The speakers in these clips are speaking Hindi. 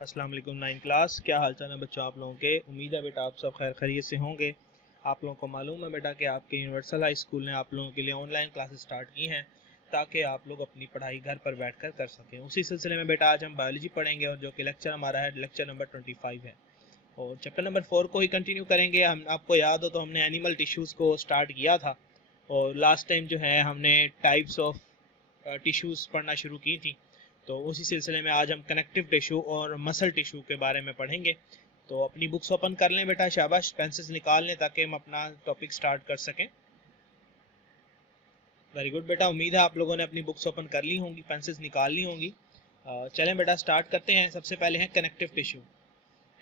अस्सलाम वालेकुम 9 क्लास। क्या हाल चाल है बच्चों आप लोगों के। उम्मीद है बेटा आप सब खैर खैरियत से होंगे। आप लोगों को मालूम है बेटा कि आपके यूनिवर्सल हाई स्कूल ने आप लोगों के लिए ऑनलाइन क्लासेस स्टार्ट की हैं ताकि आप लोग अपनी पढ़ाई घर पर बैठकर कर सकें। उसी सिलसिले में बेटा आज हम बायोलॉजी पढ़ेंगे और जो कि लेक्चर हमारा है लेक्चर नंबर 25 है और चैप्टर नंबर 4 को ही कंटिन्यू करेंगे। हम आपको याद हो तो हमने एनिमल टिश्यूज़ को स्टार्ट किया था और लास्ट टाइम जो है हमने टाइप्स ऑफ टिश्यूज़ पढ़ना शुरू की थी। तो उसी सिलसिले में आज हम कनेक्टिव टिश्यू और मसल टिश्यू के बारे में पढ़ेंगे। तो अपनी बुक्स ओपन कर लें बेटा, शाबाश, पेंसिल्स निकाल लें ताकि हम अपना टॉपिक स्टार्ट कर सकें। वेरी गुड बेटा, उम्मीद है आप लोगों ने अपनी बुक्स ओपन कर ली होंगी, पेंसिल्स निकाल ली होंगी। चलें बेटा स्टार्ट करते हैं। सबसे पहले है कनेक्टिव टिश्यू।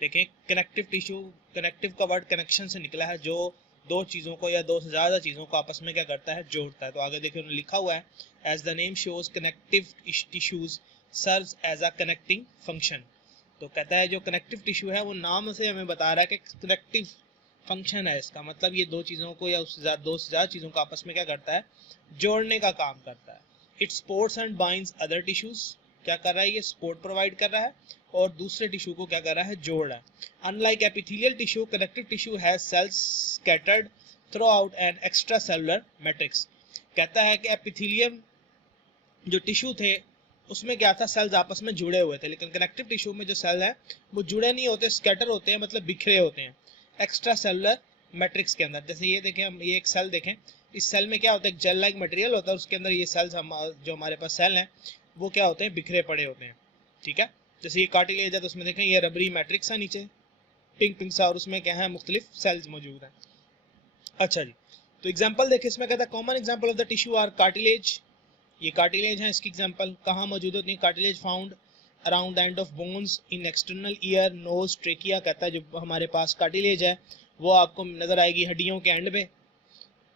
देखें कनेक्टिव टिश्यू, कनेक्टिव का वर्ड कनेक्शन से निकला है, जो दो चीज़ों को या दो से ज़्यादा चीज़ों को आपस में क्या करता है, जोड़ता है। तो आगे देखिए उन्होंने लिखा हुआ है as the name shows connective tissues serves as a connecting function. तो कहता है जो कनेक्टिव टिश्यू है वो नाम से हमें बता रहा है कि कनेक्टिव फंक्शन है इसका, मतलब ये दो चीज़ों को या उससे दो से ज़्यादा चीज़ों को आपस में क्या करता है, जोड़ने का काम करता है। It supports and binds other tissues, क्या कर रहा है, ये सपोर्ट प्रोवाइड कर रहा है और दूसरे टिश्यू को क्या कर रहा है, जोड़ रहा है। Unlike epithelial tissue, connective tissue has cells scattered throughout an extracellular matrix. कहता है कि एपिथेलियम जो टिश्यू थे उसमें क्या था, सेल्स आपस में जुड़े हुए थे, लेकिन कनेक्टिव टिश्यू में जो सेल है वो जुड़े नहीं होते, स्कैटर होते हैं, मतलब बिखरे होते हैं एक्स्ट्रा सेलुलर मैट्रिक्स के अंदर। जैसे ये देखें, हम ये एक सेल देखें, इस सेल में क्या होता है, जेल लाइक मटेरियल होता है, उसके अंदर ये सेल्स जो हमारे पास सेल हैं वो क्या होते हैं, बिखरे पड़े होते हैं। ठीक है, जैसे ये कार्टिलेज है तो उसमें देखें ये रबरी मैट्रिक्स है नीचे पिंक पिंक सा, और उसमें क्या है, मुख्तलिफ सेल्स मौजूद हैं। अच्छा जी, तो एग्जांपल देखें, इसमें कहता है common example of the tissue are cartilage. ये कार्टिलेज है, इसकी एग्जांपल कहाँ मौजूद होती है, cartilage found around the end of bones in external ear nose trachea. कहता है जो हमारे पास कार्टिलेज है वो आपको नजर आएगी हड्डियों के एंड पे,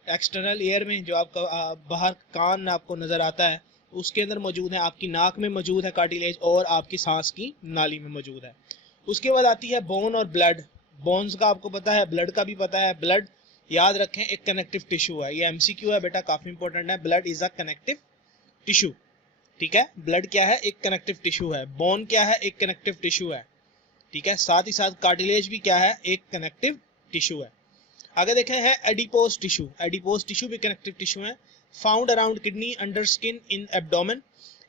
एक्सटर्नल ईयर में, जो आपका बाहर कान आपको नजर आता है उसके अंदर मौजूद है, आपकी नाक में मौजूद है कार्टिलेज और आपकी सांस की नाली में मौजूद है। उसके बाद आती है बोन और ब्लड। बोन्स का आपको पता है, ब्लड का भी पता है। ब्लड याद रखें एक कनेक्टिव टिश्यू है, ये एमसीक्यू है बेटा, काफी इंपॉर्टेंट है। Blood is a connective tissue, ठीक है, ब्लड क्या है, एक कनेक्टिव टिश्यू है। बोन क्या है, एक कनेक्टिव टिश्यू है, ठीक है। साथ ही साथ कार्टिलेज भी क्या है, एक कनेक्टिव टिश्यू है। आगे देखें है एडिपोज टिश्यू। एडिपोज टिश्यू भी कनेक्टिव टिश्यू है। Found around kidney under skin in abdomen,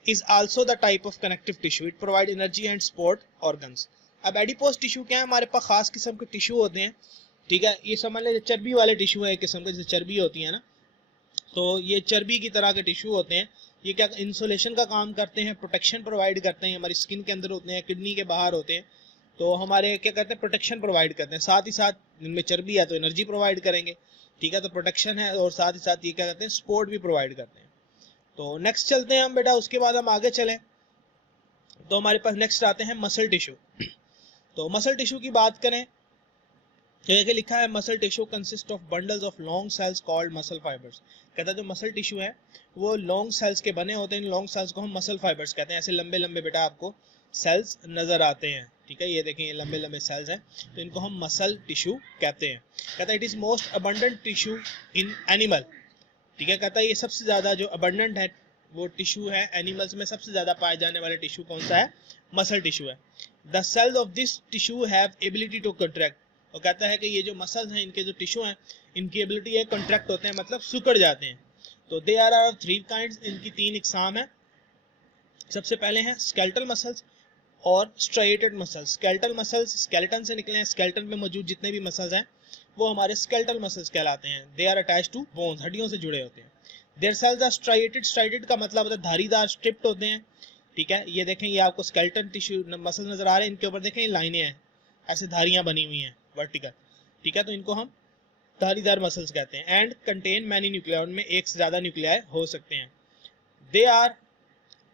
is also the type of connective tissue. It provide energy and support organs. अब एडिपोज टिश्यू क्या है, हमारे पास खास किस्म के टिश्यू होते हैं, ठीक है। ये समझ लें चर्बी वाले टिश्यू है, एक किस्म के, जैसे चर्बी होती है ना, तो ये चर्बी की तरह के टिश्यू होते हैं। ये क्या इंसुलेशन का काम करते हैं, प्रोटेक्शन प्रोवाइड करते हैं, हमारी स्किन के अंदर होते हैं, किडनी के बाहर होते हैं, तो हमारे क्या करते हैं, प्रोटेक्शन प्रोवाइड करते हैं। साथ ही साथ इनमें चर्बी है तो एनर्जी प्रोवाइड करेंगे, ठीक है, तो प्रोटेक्शन है, और साथ ही साथ ये क्या करते हैं, सपोर्ट भी प्रोवाइड करते हैं। तो नेक्स्ट चलते हैं हम बेटा, उसके बाद हम आगे चलें तो हमारे पास नेक्स्ट आते हैं मसल टिश्यू। तो मसल टिश्यू की बात करें तो ये लिखा है muscle tissue consist of bundles of long cells called muscle fibres. कहता है जो मसल टिश्यू है वो लॉन्ग सेल्स के बने होते हैं, इन लॉन्ग सेल्स को हम मसल फाइबर्स कहते हैं। ऐसे लंबे लंबे बेटा आपको सेल्स नजर आते हैं, ठीक है, ये देखें ये लंबे लंबे सेल्स हैं, तो इनको हम मसल टिश्यू कहते हैं। कहता है it is most abundant tissue in animal, ठीक है। कहता है ये सबसे ज्यादा जो अबंडेंट है वो टिश्यू है एनिमल्स में, सबसे ज्यादा पाए जाने वाले टिश्यू कौन सा है, मसल टिश्यू है। The cells of this tissue have ability to contract. और कहता है कि ये जो मसल्स हैं, इनके जो टिश्यू हैं, इनकी एबिलिटी है कंट्रैक्ट होते हैं, मतलब सिकुड़ जाते हैं। तो they are of three kinds, इनकी तीन इकसाम है। सबसे पहले हैं स्केलेटल मसल्स और striated muscles. Skeletal muscles skeleton से निकले हैं, स्केलेटन में मौजूद जितने भी मसल्स हैं वो हमारे स्केलेटल मसल्स कहलाते हैं। They are attached to bones, हड्डियों से जुड़े होते हैं। Their cells are striated, striated का मतलब होता है धारीदार, स्ट्रिप्ड होते हैं, ठीक है। ये देखें, ये आपको स्केलेटन टिश्यू मसल्स नजर आ रहे हैं, इनके ऊपर देखें ये लाइनें हैं, ऐसे धारियां बनी हुई हैं वर्टिकल, ठीक है, तो इनको हम धारीदार मसल्स कहते हैं। एंड कंटेन मैनी न्यूक्लियाई, उनमें एक से ज्यादा न्यूक्लियाई हो सकते हैं। They are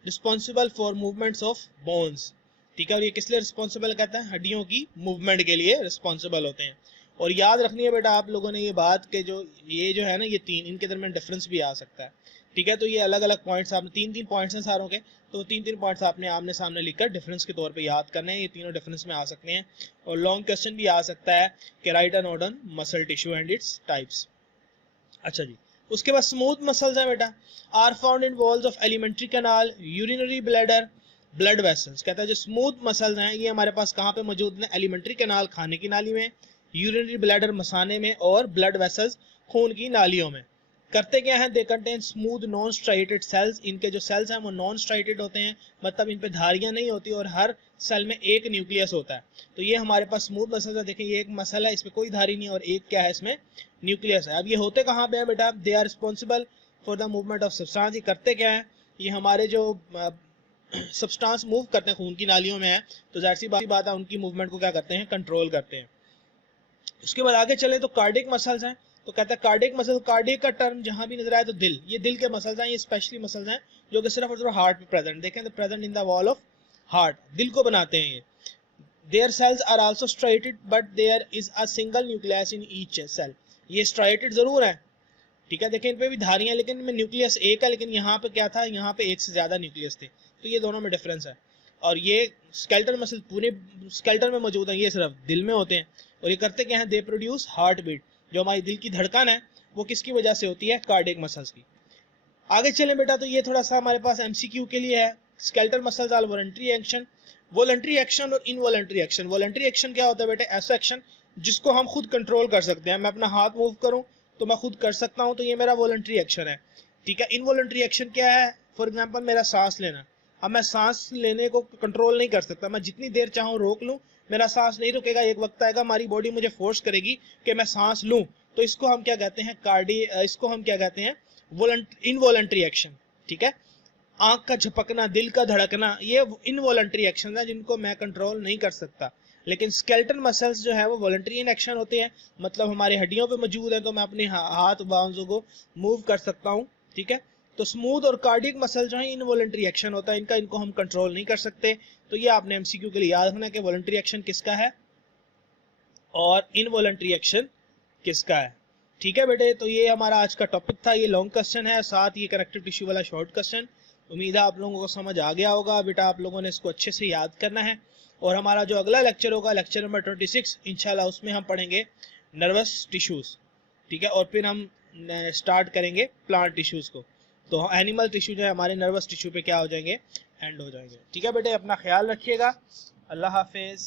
responsible for movements of bones, ठीक है, और ये किस लिए रिस्पॉन्सिबल कहता है, हड्डियों की मूवमेंट के लिए रिस्पॉन्सिबल होते हैं। और याद रखनी है बेटा आप लोगों ने ये बात के जो है ना, ये तीन, इनके दरमियान डिफरेंस भी आ सकता है, ठीक है। तो ये अलग अलग पॉइंट्स, आपने तीन तीन पॉइंट्स हैं सारों के, तो तीन तीन पॉइंट्स आपने आमने सामने लिखकर डिफरेंस के तौर पे याद करने हैं। ये तीनों डिफरेंस में आ सकते हैं। और लॉन्ग क्वेश्चन भी आ सकता है कि write an order muscle tissue and its types. अच्छा जी, उसके बाद स्मूथ मसल्स हैं बेटा, are found in walls of alimentary canal, urinary bladder, blood vessels, कहता है जो स्मूथ मसल्स हैं ये हमारे पास कहाँ पे मौजूद हैं, एलिमेंट्री कैनाल खाने की नाली में, यूरिनरी ब्लैडर मसाने में, और ब्लड वेसल्स खून की नालियों में। करते क्या है, they contain smooth non striated cells, इनके जो सेल्स हैं वो नॉन स्ट्राइटेड होते हैं, मतलब इन पे धारियां नहीं होती और हर सेल में एक न्यूक्लियस होता है। तो ये हमारे पास स्मूथ मसल है, देखें ये एक मसल है, इसमें कोई धारी नहीं और एक क्या है इसमें न्यूक्लियस है। अब ये होते कहाँ पे है बेटा, they are responsible for the movement of substance. ये करते क्या है, ये हमारे जो सब्सटेंस मूव करते हैं खून की नालियों में है, तो जाहिर सी बात है उनकी मूवमेंट को क्या करते हैं, कंट्रोल करते हैं। उसके बाद आगे चले तो कार्डियक मसल्स हैं, तो कहता है कार्डियक मसल, कार्डियक का टर्म जहां भी नजर आए तो दिल, ये दिल के मसल्स हैं, ये स्पेशली मसल्स हैं जो कि सिर्फ और सिर्फ हार्ट पे प्रेजेंट, देखें तो present in the wall of heart, दिल को बनाते हैं ये। Their cells are also striated but there is a single nucleus in each cell, ये स्ट्राइटेड जरूर है, ठीक है, देखें इन पे भी धारियां, लेकिन इनमें न्यूक्लियस एक है, लेकिन यहाँ पे क्या था, यहाँ पे एक से ज्यादा न्यूक्लियस थे, तो ये दोनों में डिफरेंस है। और ये स्केलेटल मसल पूरे स्केलेटन में मौजूद है, ये सिर्फ दिल में होते हैं। और ये करते क्या है, दे प्रोड्यूस हार्ट बीट, जो हमारी दिल की धड़कन है वो किसकी वजह से होती है, कार्डियक मसल्स की। आगे चलें बेटा, तो ये थोड़ा सा हमारे पास एमसीक्यू के लिए है। Skeletal muscles are voluntary action, voluntary action और इनवॉलंटरी एक्शन। वॉलंटरी एक्शन क्या होता है बेटा, ऐसा एक्शन जिसको हम खुद कंट्रोल कर सकते हैं, मैं अपना हाथ मूव करूं तो मैं खुद कर सकता हूं, तो ये मेरा वॉलंटरी एक्शन है, ठीक है। इनवॉलंटरी एक्शन क्या है, फॉर एग्जांपल मेरा सांस लेना, अब मैं सांस लेने को कंट्रोल नहीं कर सकता, मैं जितनी देर चाहूँ रोक लूँ मेरा सांस नहीं रुकेगा, एक वक्त आएगा हमारी बॉडी मुझे फोर्स करेगी कि मैं सांस लूं, तो इसको हम क्या कहते हैं, इसको हम क्या कहते हैं, इनवॉलंटरी एक्शन, ठीक है। आंख का झपकना, दिल का धड़कना, ये इनवॉलंटरी एक्शन है जिनको मैं कंट्रोल नहीं कर सकता। लेकिन स्केलेटल मसल्स जो है वो वॉलंटरी इन एक्शन होते हैं, मतलब हमारे हड्डियों पे मौजूद है, तो मैं अपने हाथ बाजुओं को मूव कर सकता हूँ, ठीक है। तो स्मूथ और कार्डियक मसल जो है इनवॉलंटरी एक्शन होता है इनका, इनको हम कंट्रोल नहीं कर सकते। तो ये आपने एमसीक्यू के लिए याद रखना कि वॉलंटरी एक्शन किसका है और इनवॉलंटरी एक्शन किसका है, ठीक है बेटे। तो ये हमारा आज का टॉपिक था, ये लॉन्ग क्वेश्चन है, साथ ये कनेक्टिव टिश्यू वाला शॉर्ट क्वेश्चन। उम्मीद है आप लोगों को समझ आ गया होगा बेटा, आप लोगों ने इसको अच्छे से याद करना है। और हमारा जो अगला लेक्चर होगा, लेक्चर नंबर 26 इंशाल्लाह, उसमें हम पढ़ेंगे नर्वस टिश्यूज, ठीक है। और फिर हम स्टार्ट करेंगे प्लांट टिश्यूज को, तो एनिमल टिश्यू जो है हमारे नर्वस टिश्यू पे क्या हो जाएंगे, एंड हो जाएंगे, ठीक है बेटे। अपना ख्याल रखिएगा, अल्लाह हाफिज।